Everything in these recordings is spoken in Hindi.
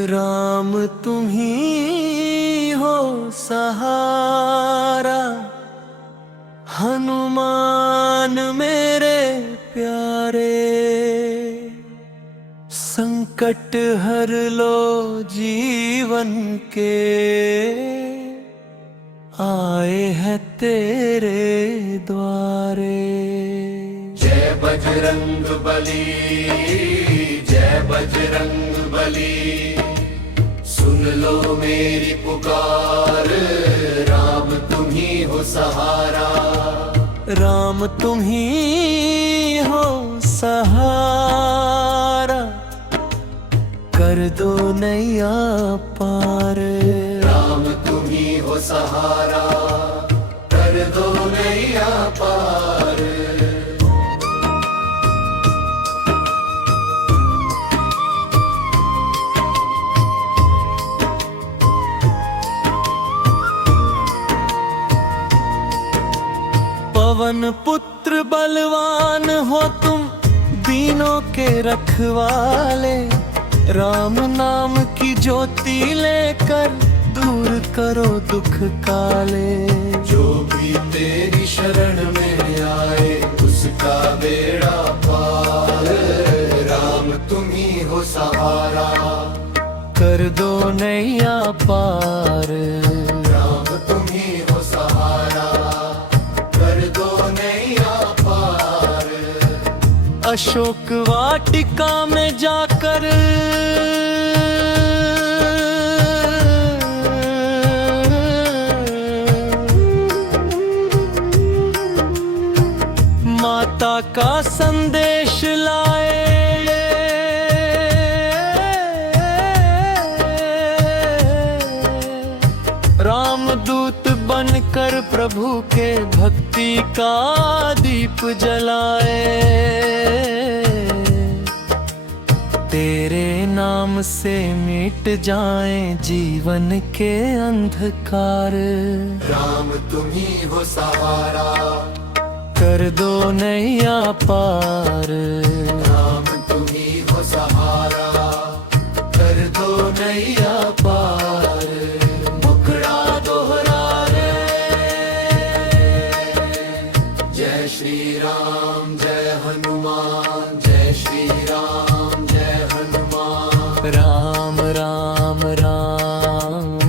राम तुम ही हो सहारा, हनुमान मेरे प्यारे। संकट हर लो जीवन के, आए हैं तेरे द्वारे। जय बजरंग बली, जय बजरंग बली, सुन लो मेरी पुकार, राम तुम ही हो सहारा। राम तुम ही हो सहारा, कर दो नैया पार। राम तुम ही हो सहारा, कर दो नैया पार। पवन पुत्र बलवान हो तुम, दीनों के रखवाले। राम नाम की ज्योति लेकर, दूर करो दुख काले। जो भी तेरी शरण में आए, उसका बेड़ा पार। राम तुम ही हो सहारा, कर दो नैया पार। राम तुम ही हो सहारा, कर दो नैया पार। अशोक वाटिका में जाकर, माता का संदेश लाए। रामदूत बनकर प्रभु के भक्ति का दीप जलाए। तेरे नाम से मिट जाएं जीवन के अंधकार। राम तुम ही हो सहारा, कर दो नैया पार। राम तुम ही हो सहारा, कर दो नैया पार। मुखड़ा दोहरा रे, जय श्री राम जय हनुमान, जय श्री राम जय हनुमान। राम राम राम,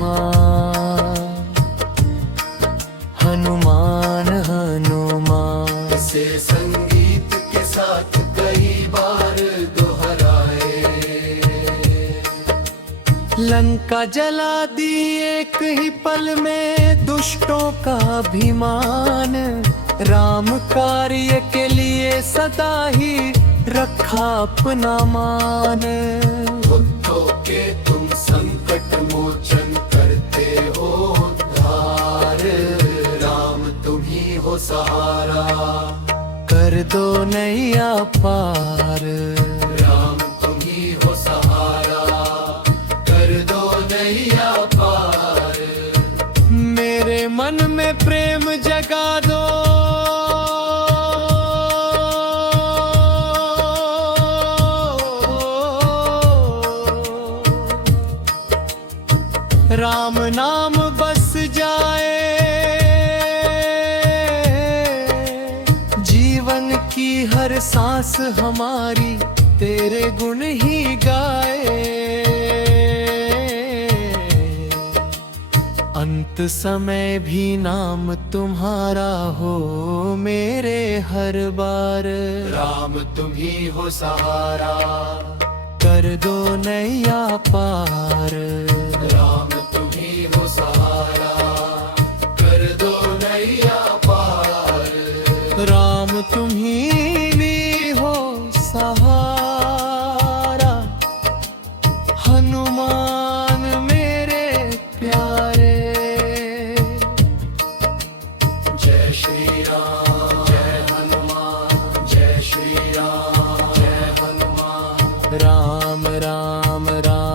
हनुमान हनुमान। से संगीत के साथ कई बार दोहराए। लंका जला दी एक ही पल में दुष्टों का अभिमान। राम कार्य के लिए सदा ही रखा अपना मान। भक्तों के तुम संकट मोचन करते हो उद्धार। राम तुम ही हो सहारा, कर दो नैया पार। राम तुम ही हो सहारा, कर दो नैया पार। मेरे मन में प्रेम जगा दो, राम नाम बस जाए। जीवन की हर सांस हमारी तेरे गुण ही गाए। अंत समय भी नाम तुम्हारा हो मेरे हर बार। राम तुम ही हो सहारा, कर दो नैया पार। राम तुम ही हो सहारा, कर दो नैया पार। राम तुम ही हो सहारा, हनुमान मेरे प्यारे। जय श्री राम जय हनुमान, जय श्री राम जय हनुमान। राम राम राम।